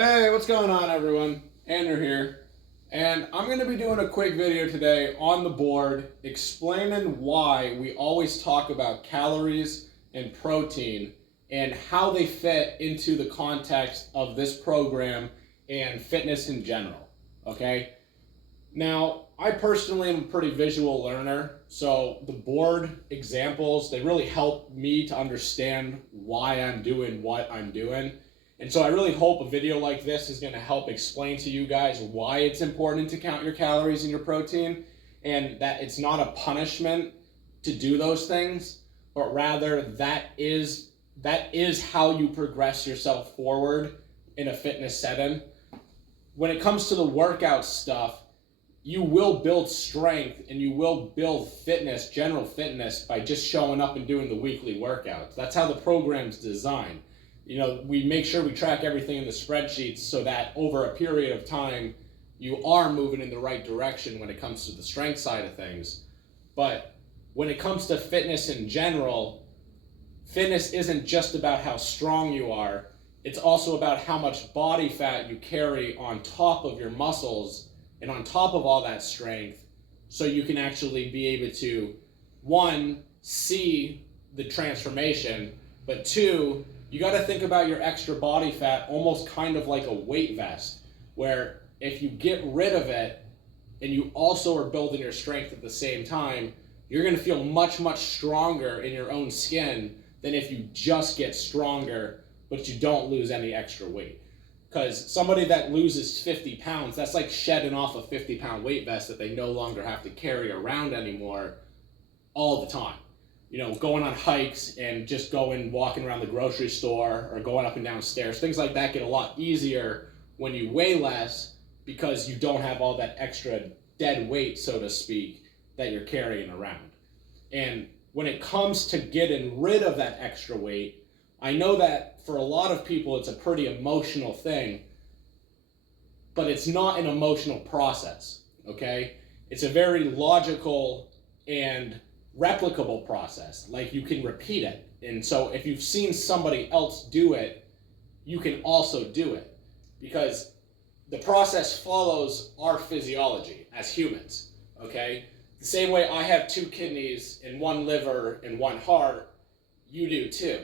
Hey, what's going on everyone? Andrew here. And I'm going to be doing a quick video today on the board explaining why we always talk about calories and protein and how they fit into the context of this program and fitness in general. Okay? Now, I personally am a pretty visual learner, so the board examples, they really help me to understand why I'm doing what I'm doing. And so I really hope a video like this is going to help explain to you guys why it's important to count your calories and your protein, and that it's not a punishment to do those things, but rather that is how you progress yourself forward in a fitness setting. When it comes to the workout stuff, you will build strength and you will build fitness, general fitness, by just showing up and doing the weekly workouts. That's how the program's designed. You know, we make sure we track everything in the spreadsheets so that over a period of time, you are moving in the right direction when it comes to the strength side of things. But when it comes to fitness in general, fitness isn't just about how strong you are. It's also about how much body fat you carry on top of your muscles and on top of all that strength, so you can actually be able to, one, see the transformation, but two, you got to think about your extra body fat almost kind of like a weight vest, where if you get rid of it and you also are building your strength at the same time, you're going to feel much, much stronger in your own skin than if you just get stronger but you don't lose any extra weight. Because somebody that loses 50 pounds, that's like shedding off a 50-pound weight vest that they no longer have to carry around anymore all the time. You know, going on hikes and just walking around the grocery store or going up and down stairs, things like that get a lot easier when you weigh less, because you don't have all that extra dead weight, so to speak, that you're carrying around. And when it comes to getting rid of that extra weight, I know that for a lot of people it's a pretty emotional thing, but it's not an emotional process, okay? It's a very logical and replicable process. Like, you can repeat it. And so if you've seen somebody else do it, you can also do it, because the process follows our physiology as humans, okay? The same way I have 2 kidneys and 1 liver and 1 heart, you do too.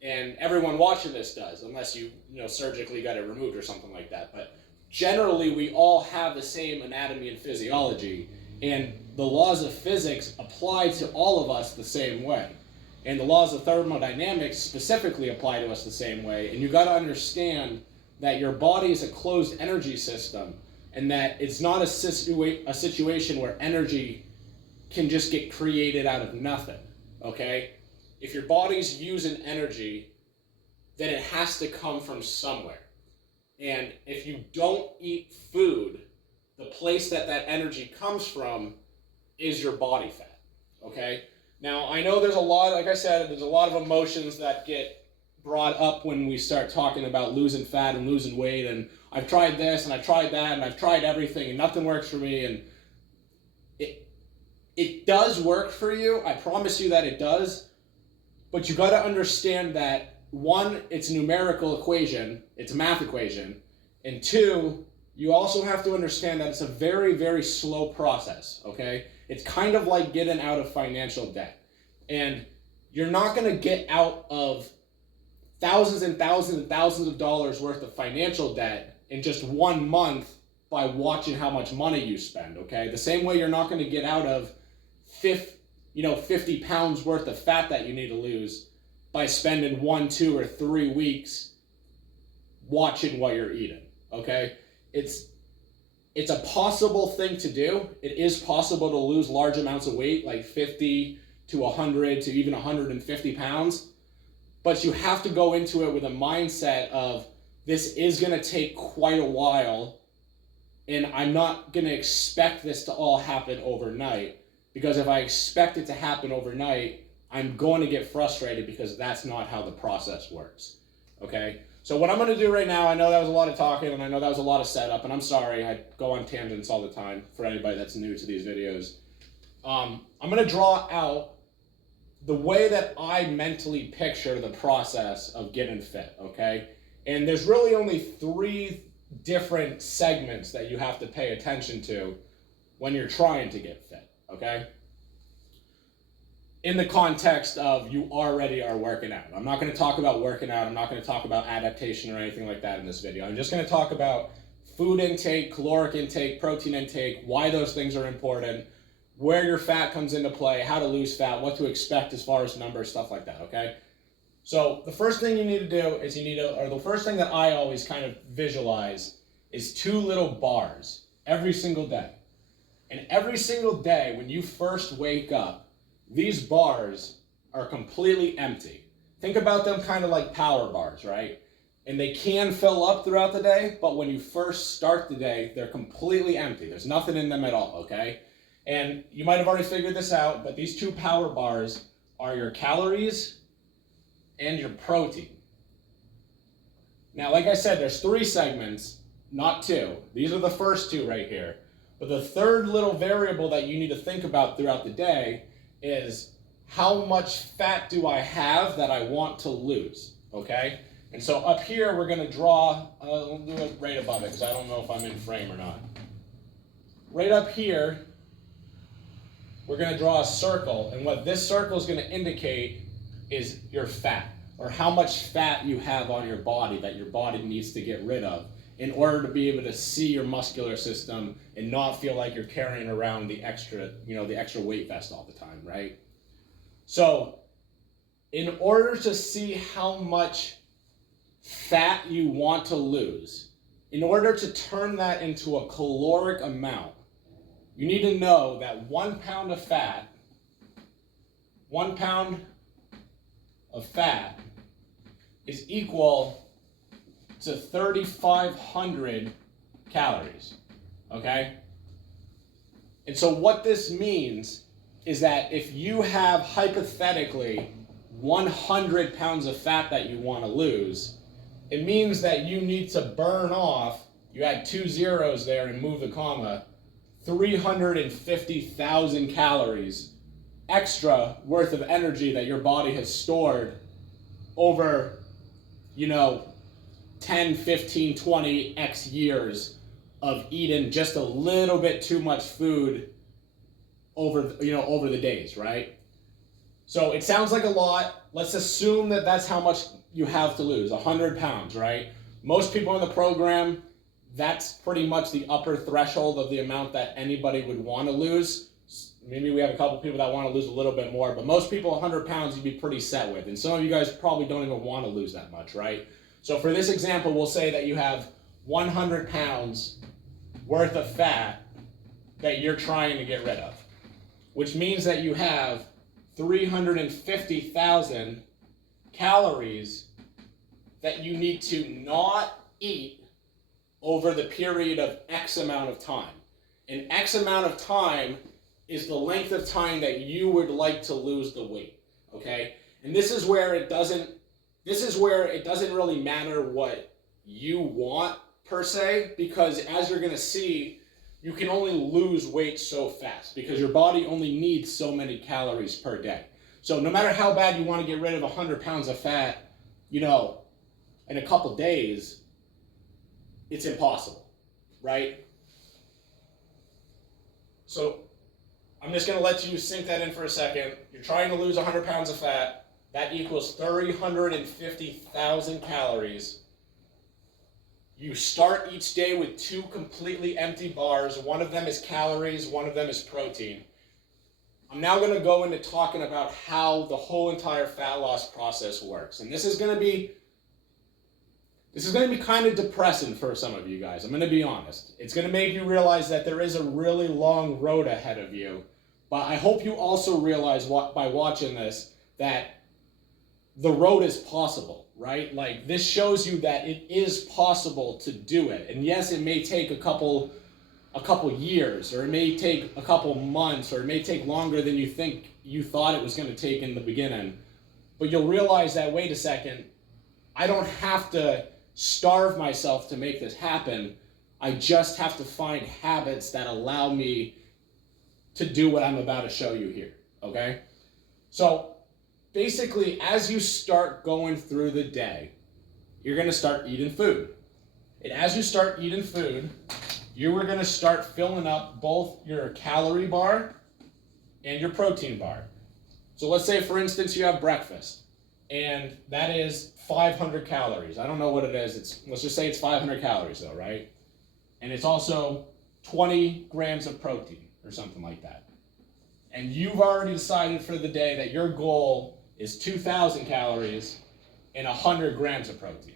And everyone watching this does, unless you surgically got it removed or something like that. But generally, we all have the same anatomy and physiology, and the laws of physics apply to all of us the same way. And the laws of thermodynamics specifically apply to us the same way. And you got to understand that your body is a closed energy system, and that it's not a situation where energy can just get created out of nothing, okay? If your body's using energy, then it has to come from somewhere. And if you don't eat food, the place that energy comes from is your body fat, okay? Now, I know there's a lot, like I said, there's a lot of emotions that get brought up when we start talking about losing fat and losing weight, and I've tried this and I've tried that and I've tried everything and nothing works for me, and it does work for you. I promise you that it does. But you got to understand that, one, it's a numerical equation, it's a math equation, and two, you also have to understand that it's a very, very slow process, okay? It's kind of like getting out of financial debt. And you're not going to get out of thousands and thousands and thousands of dollars worth of financial debt in just 1 month by watching how much money you spend, okay? The same way you're not going to get out of 50 pounds worth of fat that you need to lose by spending 1, 2, or 3 weeks watching what you're eating, okay? It's a possible thing to do. It is possible to lose large amounts of weight, like 50 to 100 to even 150 pounds, but you have to go into it with a mindset of, this is going to take quite a while, and I'm not going to expect this to all happen overnight. Because if I expect it to happen overnight, I'm going to get frustrated, because that's not how the process works, okay? So what I'm going to do right now, I know that was a lot of talking, and I know that was a lot of setup, and I'm sorry, I go on tangents all the time for anybody that's new to these videos. I'm going to draw out the way that I mentally picture the process of getting fit, okay? And there's really only 3 different segments that you have to pay attention to when you're trying to get fit, okay? In the context of you already are working out. I'm not going to talk about working out. I'm not going to talk about adaptation or anything like that in this video. I'm just going to talk about food intake, caloric intake, protein intake, why those things are important, where your fat comes into play, how to lose fat, what to expect as far as numbers, stuff like that, okay? So the first thing you need to do is the first thing that I always kind of visualize is 2 little bars every single day. And every single day when you first wake up, these bars are completely empty. Think about them kind of like power bars, right? And they can fill up throughout the day, but when you first start the day, they're completely empty. There's nothing in them at all, okay? And you might have already figured this out, but these 2 power bars are your calories and your protein. Now, like I said, there's 3 segments, not 2. These are the first 2 right here. But the third little variable that you need to think about throughout the day is how much fat do I have that I want to lose, okay? And so up here, we're gonna draw, we'll do it right above it because I don't know if I'm in frame or not. Right up here, we're gonna draw a circle, and what this circle is gonna indicate is your fat, or how much fat you have on your body that your body needs to get rid of in order to be able to see your muscular system and not feel like you're carrying around the extra weight vest all the time, right? So, in order to see how much fat you want to lose, in order to turn that into a caloric amount, you need to know that 1 pound of fat, 1 pound of fat is equal to 3,500 calories, okay? And so what this means is that if you have hypothetically 100 pounds of fat that you want to lose, it means that you need to burn off, you add 2 zeros there and move the comma, 350,000 calories extra worth of energy that your body has stored over, 10, 15, 20 X years of eating just a little bit too much food over the days, right? So it sounds like a lot. Let's assume that that's how much you have to lose, 100 pounds, right? Most people in the program, that's pretty much the upper threshold of the amount that anybody would want to lose. Maybe we have a couple people that want to lose a little bit more, but most people 100 pounds you'd be pretty set with. And some of you guys probably don't even want to lose that much, right? So for this example, we'll say that you have 100 pounds worth of fat that you're trying to get rid of, which means that you have 350,000 calories that you need to not eat over the period of X amount of time. And X amount of time is the length of time that you would like to lose the weight, okay? And this is where it doesn't really matter what you want per se, because as you're gonna see, you can only lose weight so fast because your body only needs so many calories per day. So no matter how bad you want to get rid of 100 pounds of fat, in a couple days, it's impossible, right? So I'm just going to let you sink that in for a second. You're trying to lose 100 pounds of fat. That equals 350,000 calories. You start each day with 2 completely empty bars. One of them is calories, one of them is protein. I'm now going to go into talking about how the whole entire fat loss process works. And this is going to be kind of depressing for some of you guys. I'm going to be honest. It's going to make you realize that there is a really long road ahead of you. But I hope you also realize by watching this that the road is possible, right? Like, this shows you that it is possible to do it. And yes, it may take a couple years, or it may take a couple months, or it may take longer than you thought it was going to take in the beginning. But you'll realize that, wait a second, I don't have to starve myself to make this happen. I just have to find habits that allow me to do what I'm about to show you here, okay? So basically, as you start going through the day, you're going to start eating food. And as you start eating food, you are going to start filling up both your calorie bar and your protein bar. So let's say, for instance, you have breakfast, and that is 500 calories. I don't know what it is. Let's just say it's 500 calories though, right? And it's also 20 grams of protein or something like that. And you've already decided for the day that your goal is 2,000 calories and 100 grams of protein.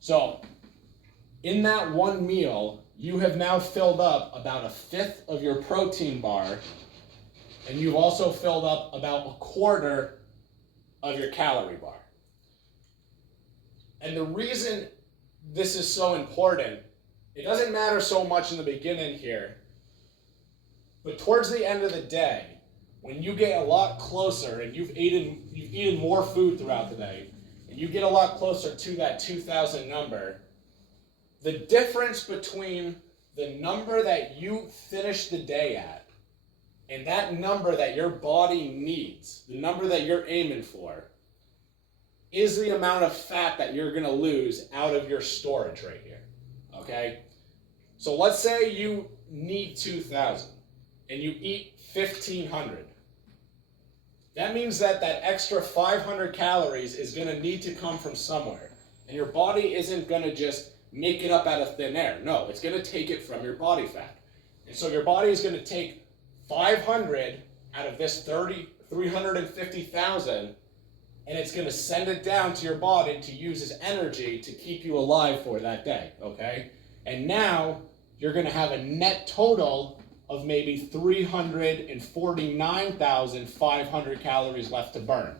So in that one meal, you have now filled up about a fifth of your protein bar, and you've also filled up about a quarter of your calorie bar. And the reason this is so important, it doesn't matter so much in the beginning here, but towards the end of the day, when you get a lot closer and you've eaten more food throughout the day, and you get a lot closer to that 2,000 number, the difference between the number that you finish the day at and that number that your body needs, the number that you're aiming for, is the amount of fat that you're going to lose out of your storage right here. Okay? So let's say you need 2,000 and you eat 1,500. That means that that extra 500 calories is going to need to come from somewhere. And your body isn't going to just make it up out of thin air. No, it's going to take it from your body fat. And so your body is going to take 500 out of this 350,000, and it's going to send it down to your body to use as energy to keep you alive for that day, okay? And now you're going to have a net total of maybe 349,500 calories left to burn.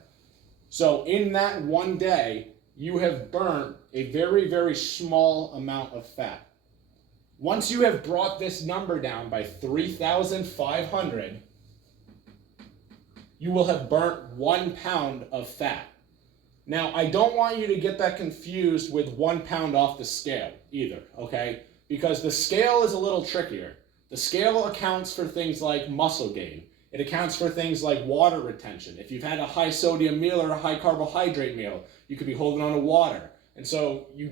So in that one day, you have burnt a very, very small amount of fat. Once you have brought this number down by 3,500, you will have burnt 1 pound of fat. Now, I don't want you to get that confused with 1 pound off the scale either, okay? Because the scale is a little trickier. The scale accounts for things like muscle gain. It accounts for things like water retention. If you've had a high sodium meal or a high carbohydrate meal, you could be holding on to water. And so you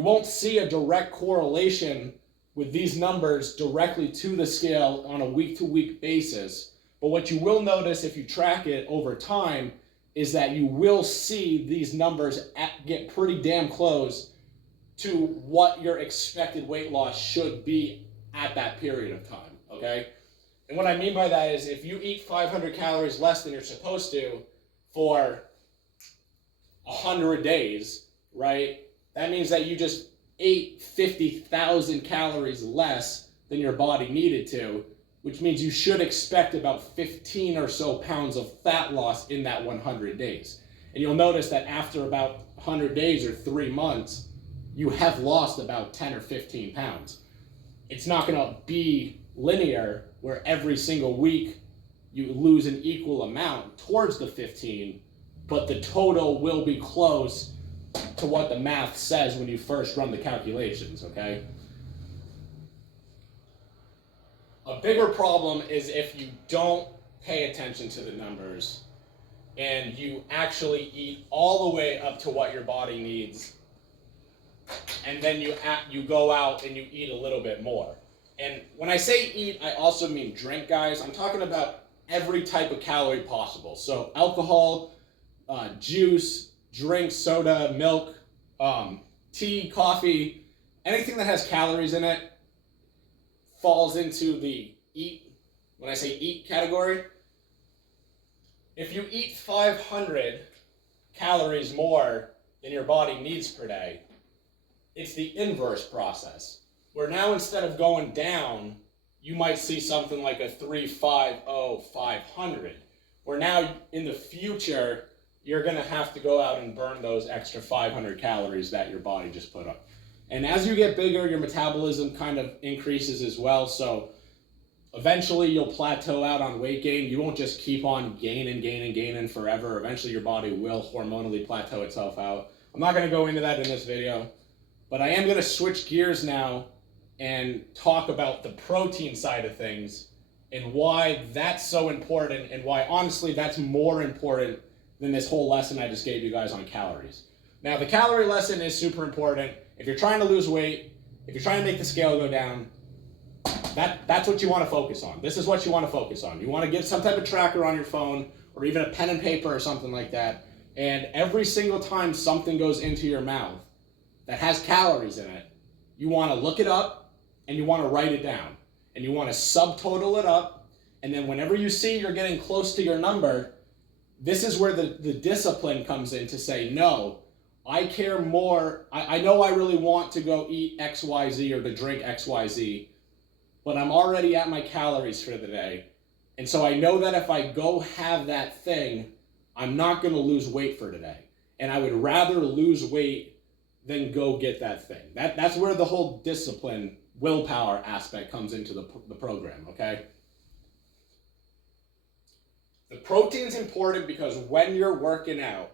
won't see a direct correlation with these numbers directly to the scale on a week-to-week basis. But what you will notice if you track it over time is that you will see these numbers get pretty damn close to what your expected weight loss should be at that period of time, okay? And what I mean by that is if you eat 500 calories less than you're supposed to for 100 days, right? That means that you just ate 50,000 calories less than your body needed to, which means you should expect about 15 or so pounds of fat loss in that 100 days. And you'll notice that after about 100 days or 3 months, you have lost about 10 or 15 pounds. It's not going to be linear where every single week you lose an equal amount towards the 15, but the total will be close to what the math says when you first run the calculations, okay? A bigger problem is if you don't pay attention to the numbers and you actually eat all the way up to what your body needs, and then you go out and you eat a little bit more. And when I say eat, I also mean drink, guys. I'm talking about every type of calorie possible. So alcohol, juice, drink, soda, milk, tea, coffee, anything that has calories in it falls into the eat, when I say eat category. If you eat 500 calories more than your body needs per day, it's the inverse process. Where now instead of going down, you might see something like a 350-500. Where now in the future, you're going to have to go out and burn those extra 500 calories that your body just put up. And as you get bigger, your metabolism kind of increases as well. So eventually you'll plateau out on weight gain. You won't just keep on gaining forever. Eventually your body will hormonally plateau itself out. I'm not going to go into that in this video, but I am going to switch gears now and talk about the protein side of things and why that's so important and why honestly that's more important than this whole lesson I just gave you guys on calories. Now, the calorie lesson is super important. If you're trying to lose weight, if you're trying to make the scale go down, that's what you want to focus on. This is what you want to focus on. You want to get some type of tracker on your phone or even a pen and paper or something like that. And every single time something goes into your mouth that has calories in it, you want to look it up and you want to write it down. And you want to subtotal it up. And then whenever you see you're getting close to your number, this is where the discipline comes in to say, no, I care more. I know I really want to go eat XYZ or to drink XYZ, but I'm already at my calories for the day. And so I know that if I go have that thing, I'm not going to lose weight for today. And I would rather lose weight than go get that thing. That's where the whole discipline, willpower aspect comes into the program, okay? The protein's important because when you're working out,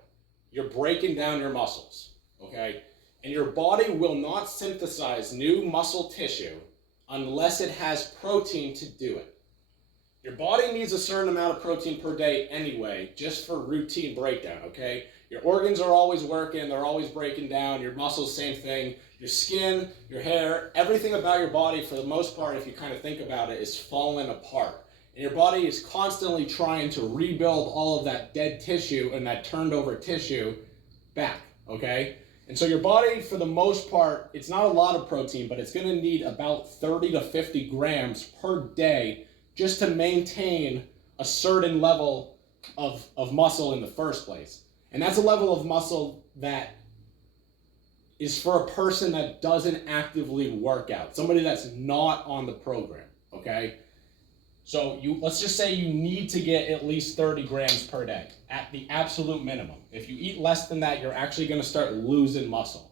you're breaking down your muscles, okay? And your body will not synthesize new muscle tissue unless it has protein to do it. Your body needs a certain amount of protein per day anyway, just for routine breakdown, okay? Your organs are always working, they're always breaking down, your muscles, same thing. Your skin, your hair, everything about your body, for the most part, if you kind of think about it, is falling apart. And your body is constantly trying to rebuild all of that dead tissue and that turned over tissue back, okay? And so your body, for the most part, it's not a lot of protein, but it's going to need about 30 to 50 grams per day just to maintain a certain level of muscle in the first place. And that's a level of muscle that is for a person that doesn't actively work out, somebody that's not on the program, okay? So let's just say you need to get at least 30 grams per day at the absolute minimum. If you eat less than that, you're actually going to start losing muscle.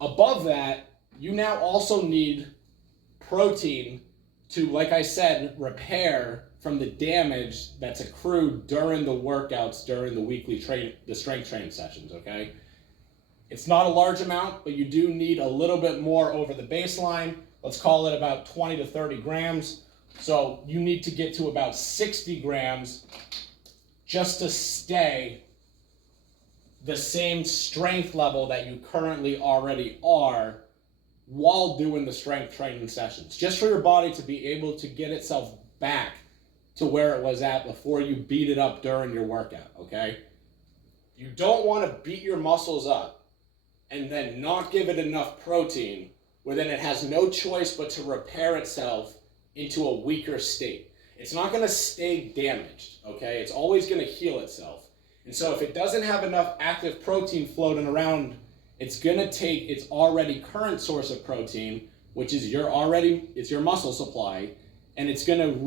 Above that, you now also need protein to, like I said, repair from the damage that's accrued during the workouts, during the weekly the strength training sessions, okay? It's not a large amount, but you do need a little bit more over the baseline. Let's call it about 20 to 30 grams. So you need to get to about 60 grams just to stay the same strength level that you currently already are while doing the strength training sessions, just for your body to be able to get itself back to where it was at before you beat it up during your workout, okay? You don't want to beat your muscles up and then not give it enough protein where then it has no choice but to repair itself into a weaker state. It's not going to stay damaged, okay? It's always going to heal itself. And so if it doesn't have enough active protein floating around, it's going to take its already current source of protein, which is it's your muscle supply, and it's going to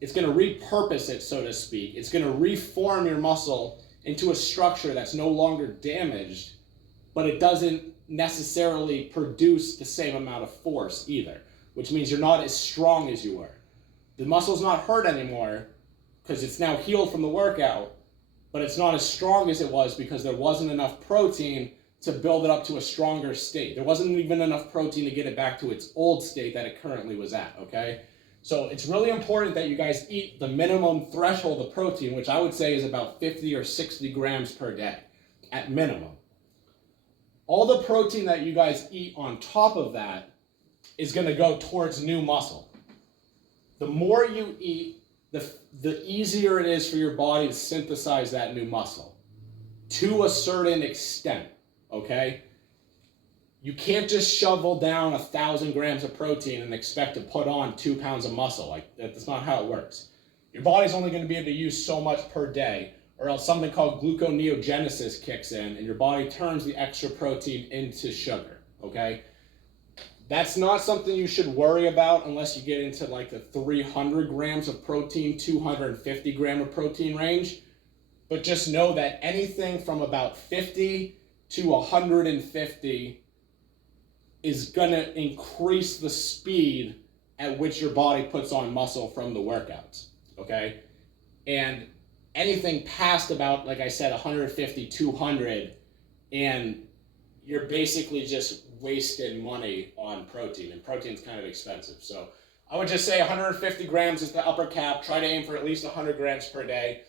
repurpose it, so to speak. It's going to reform your muscle into a structure that's no longer damaged, but it doesn't necessarily produce the same amount of force either, which means you're not as strong as you were. The muscle's not hurt anymore because it's now healed from the workout, but it's not as strong as it was because there wasn't enough protein to build it up to a stronger state. There wasn't even enough protein to get it back to its old state that it currently was at, okay? So it's really important that you guys eat the minimum threshold of protein, which I would say is about 50 or 60 grams per day, at minimum. All the protein that you guys eat on top of that is going to go towards new muscle. The more you eat, the easier it is for your body to synthesize that new muscle to a certain extent, okay? You can't just shovel down 1,000 grams of protein and expect to put on 2 pounds of muscle. Like, that's not how it works. Your body's only going to be able to use so much per day, or else something called gluconeogenesis kicks in, and your body turns the extra protein into sugar, okay? That's not something you should worry about unless you get into like the 300 grams of protein, 250 gram of protein range. But just know that anything from about 50 to 150 is going to increase the speed at which your body puts on muscle from the workouts, okay? And anything past about, like I said, 150, 200, and you're basically just wasting money on protein, and protein's kind of expensive. So I would just say 150 grams is the upper cap. Try to aim for at least 100 grams per day.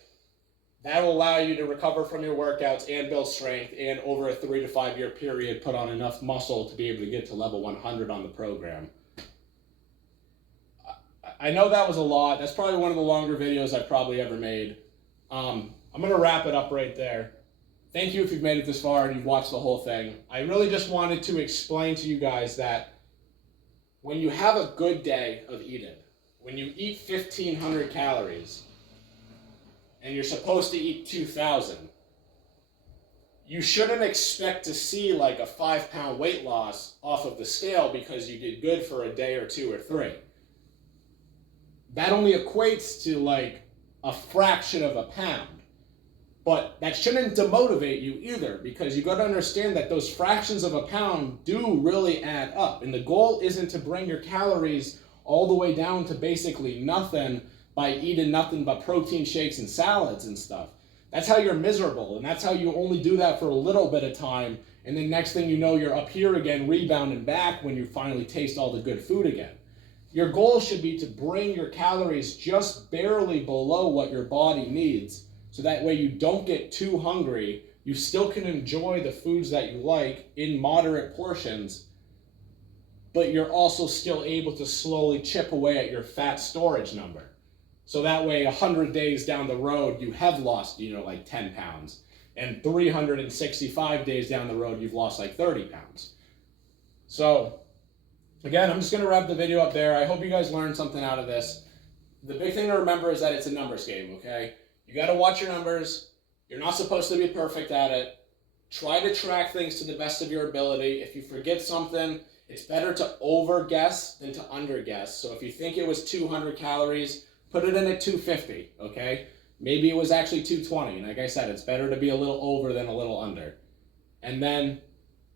That will allow you to recover from your workouts and build strength, and over a 3 to 5 year period, put on enough muscle to be able to get to level 100 on the program. I know that was a lot. That's probably one of the longer videos I've probably ever made. I'm going to wrap it up right there. Thank you if you've made it this far and you've watched the whole thing. I really just wanted to explain to you guys that when you have a good day of eating, when you eat 1,500 calories, and you're supposed to eat 2,000, you shouldn't expect to see like a 5-pound weight loss off of the scale because you did good for a day or 2 or 3. That only equates to like a fraction of a pound. But that shouldn't demotivate you either, because you got to understand that those fractions of a pound do really add up. And the goal isn't to bring your calories all the way down to basically nothing by eating nothing but protein shakes and salads and stuff. That's how you're miserable, and that's how you only do that for a little bit of time, and then next thing you know, you're up here again, rebounding back when you finally taste all the good food again. Your goal should be to bring your calories just barely below what your body needs, so that way you don't get too hungry, you still can enjoy the foods that you like in moderate portions, but you're also still able to slowly chip away at your fat storage number. So that way 100 days down the road, you have lost, like 10 pounds. And 365 days down the road, you've lost like 30 pounds. So, again, I'm just going to wrap the video up there. I hope you guys learned something out of this. The big thing to remember is that it's a numbers game, okay? You got to watch your numbers. You're not supposed to be perfect at it. Try to track things to the best of your ability. If you forget something, it's better to over-guess than to under-guess. So if you think it was 200 calories, put it in at 250, okay? Maybe it was actually 220. And like I said, it's better to be a little over than a little under. And then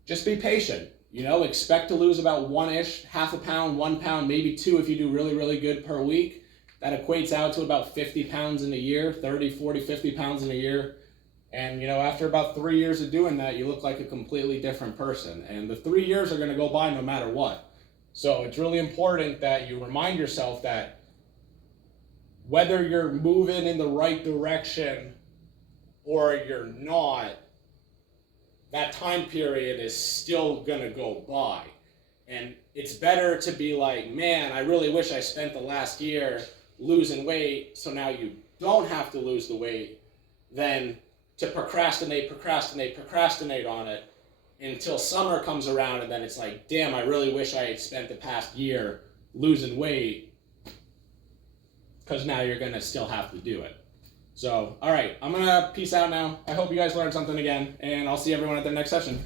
just be patient. Expect to lose about one-ish, half a pound, 1 pound, maybe 2 if you do really, really good per week. That equates out to about 50 pounds in a year, 30, 40, 50 pounds in a year. And, after about 3 years of doing that, you look like a completely different person. And the 3 years are going to go by no matter what. So it's really important that you remind yourself that whether you're moving in the right direction or you're not, that time period is still going to go by. And it's better to be like, man, I really wish I spent the last year losing weight so now you don't have to lose the weight, than to procrastinate on it until summer comes around, and then it's like, damn, I really wish I had spent the past year losing weight, because now you're going to still have to do it. So, all right, I'm going to peace out now. I hope you guys learned something again, and I'll see everyone at their next session.